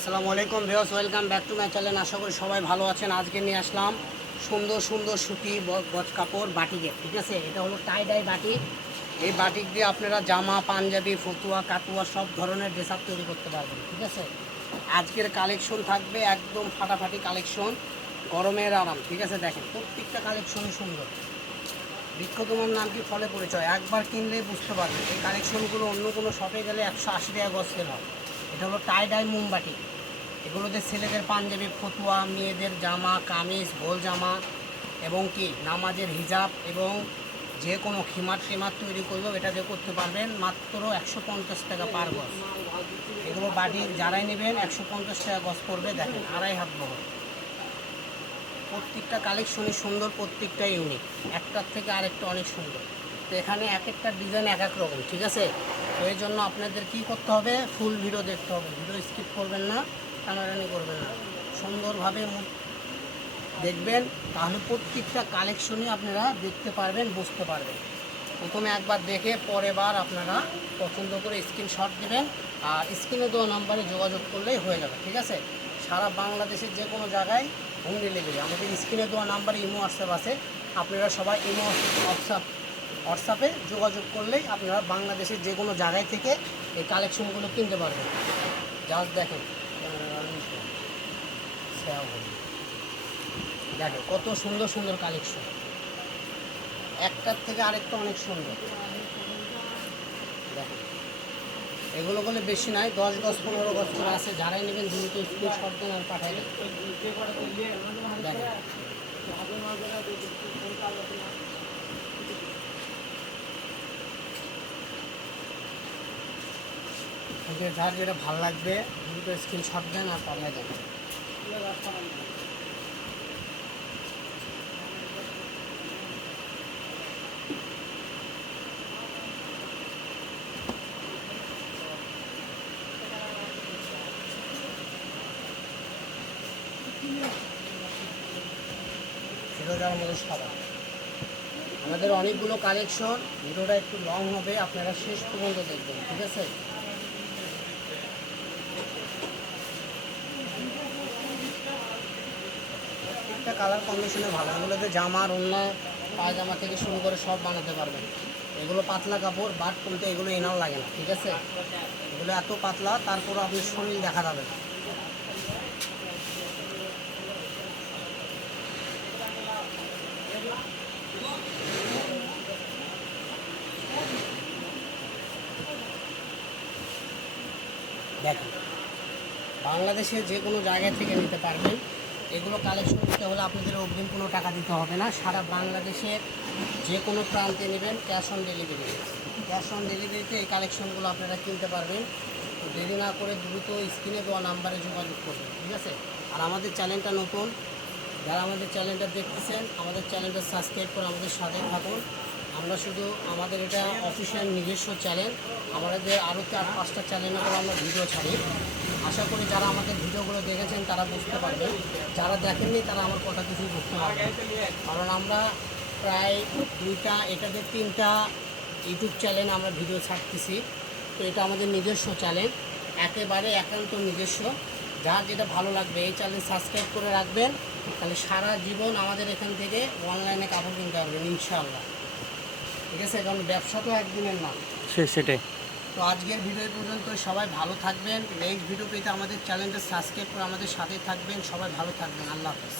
আসসালামু আলাইকুম viewers, welcome back to my channel. আশা করি সবাই ভালো আছেন। আজকে নিয়ে আসলাম সুন্দর সুন্দর সুতি গজ কাপড় বাটিকের, ঠিক আছে। এটা হলো টাই ডাই বাটিক। এই বাটিক দিয়ে আপনারা জামা, পাঞ্জাবি, ফতুয়া, কাতুয়া সব ধরনের ড্রেস আপ তৈরি করতে পারবেন, ঠিক আছে। আজকের কালেকশন থাকবে একদম ফাটাফাটি কালেকশন, গরমের আরাম, ঠিক আছে। দেখেন প্রত্যেকটা কালেকশনই সুন্দর। বৃক্ষ তোমার নাম কি ফলে পরিচয়, একবার কিনলেই বুঝতে পারবেন। এই কালেকশনগুলো অন্য কোনো শপে গেলে 180 টাকা গজ সেল হয়। এটা হলো টাই ডাই মোমবাটি। এগুলোতে ছেলেদের পাঞ্জাবি, ফতুয়া, মেয়েদের জামা, কামিজ, গোল জামা এবং কি নামাজের হিজাব এবং যে কোনো খিমার টিমার তৈরি করলেও এটা দিয়ে করতে পারবেন মাত্র 150 টাকা পার গজ। এগুলো বাটির যারাই নেবেন 150 টাকা গজ পড়বে। দেখেন 2.5 হাত বড়। প্রত্যেকটা কালেকশনই সুন্দর, প্রত্যেকটা ইউনিক, একটার থেকে আরেকটা অনেক সুন্দর। তো এখানে এক একটা ডিজাইন এক এক রকম, ঠিক আছে। তো এই জন্য আপনাদের কী করতে হবে, ফুল ভিডিও দেখতে হবে, ভিডিও স্কিপ করবেন না, টানাটানি করবেন না, সুন্দরভাবে দেখবেন। তাহলে প্রত্যেকটা কালেকশনই আপনারা দেখতে পারবেন, বুঝতে পারবেন। প্রথমে একবার দেখে পরের বার আপনারা পছন্দ করে স্ক্রিনশট দেবেন, আর স্ক্রিনে দেওয়া নাম্বারে যোগাযোগ করলেই হয়ে যাবে, ঠিক আছে। সারা বাংলাদেশের যে কোনো জায়গায় হোম ডেলিভারি। আমাদের স্ক্রিনে দেওয়া নাম্বারে ইমো হোয়াটসঅ্যাপ আছে, আপনারা সবাই ইমো হোয়াটসঅ্যাপে যোগাযোগ করলেই আপনারা বাংলাদেশের যে কোনো জায়গায় থেকে এই কালেকশনগুলো কিনতে পারবেন। জাস্ট দেখেন, দেখেন কত সুন্দর সুন্দর কালেকশন, একটার থেকে আরেকটা অনেক সুন্দর। দেখেন এগুলো বলে বেশি নয়, 10 গজ 15 গজ করে আছে। যারাই নেবেন দ্রুত স্ক্রিনশট দেন আর পাঠাই দেন। দেখেন যার যেটা ভালো লাগবে দ্রুত স্ক্রিনশট দেন আর পাঠাই দেন। ফিরোজার মধ্যে সাদা। আমাদের অনেকগুলো কালেকশন, ভিডিওটা একটু লং হবে, আপনারা শেষ পর্যন্ত দেখবেন, ঠিক আছে। একটা কালার কম্বিনেশনে ভালো। এগুলোতে জামার অন্য পায়জামা থেকে শুরু করে সব বানাতে পারবেন। এগুলো পাতলা কাপড়, বাট তুলতে এগুলো এনাও লাগে না, ঠিক আছে। এগুলো এত পাতলা, তারপরও আপনি শরীর দেখা যাবে না। দেখেন বাংলাদেশের যে কোনো জায়গা থেকে নিতে পারবেন। এগুলো কালেকশন নিতে হলে আপনাদের অগ্রিম কোনো টাকা দিতে হবে না। সারা বাংলাদেশের যে কোনো প্রান্তে নেবেন, cash on delivery. Cash on ডেলিভারিতে এই কালেকশনগুলো আপনারা কিনতে পারবেন। তো দেরি না করে দ্রুত স্ক্রিনে দেওয়া নাম্বারে যোগাযোগ করবেন, ঠিক আছে। আর আমাদের চ্যানেলটা নতুন, যারা আমাদের চ্যানেলটা দেখতেছেন, আমাদের চ্যানেলটা সাবস্ক্রাইব করে আমাদের সাথে থাকুন। আমরা শুধু আমাদের এটা অফিসিয়াল নিজস্ব চ্যানেল, আমাদের আরও 4-5টা চ্যানেলে করে আমরা ভিডিও ছাড়ি। আশা করি যারা আমাদের ভিডিওগুলো দেখেছেন তারা বুঝতে পারবেন, যারা দেখেননি তারা আমার কথা কিছুই বুঝতে পারবে। কারণ আমরা প্রায় 2টা, এটাতে 3টা ইউটিউব চ্যানেল আমরা ভিডিও ছাড়তেছি। তো এটা আমাদের নিজস্ব চ্যানেল, একেবারে একান্ত নিজস্ব। যার যেটা ভালো লাগবে এই চ্যানেল সাবস্ক্রাইব করে রাখবেন, তাহলে সারা জীবন আমাদের এখান থেকে অনলাইনে কাপড় কিনতে পারবেন ইনশাআল্লাহ, ঠিক আছে। কারণ ব্যবসা তো একদিনের না, সেটাই। তো আজকের ভিডিও পর্যন্ত। সবাই ভালো থাকবেন। নেক্সট ভিডিও পেতে আমাদের চ্যানেলটা সাবস্ক্রাইব করে আমাদের সাথে থাকবেন। সবাই ভালো থাকবেন। আল্লাহ হাফেজ।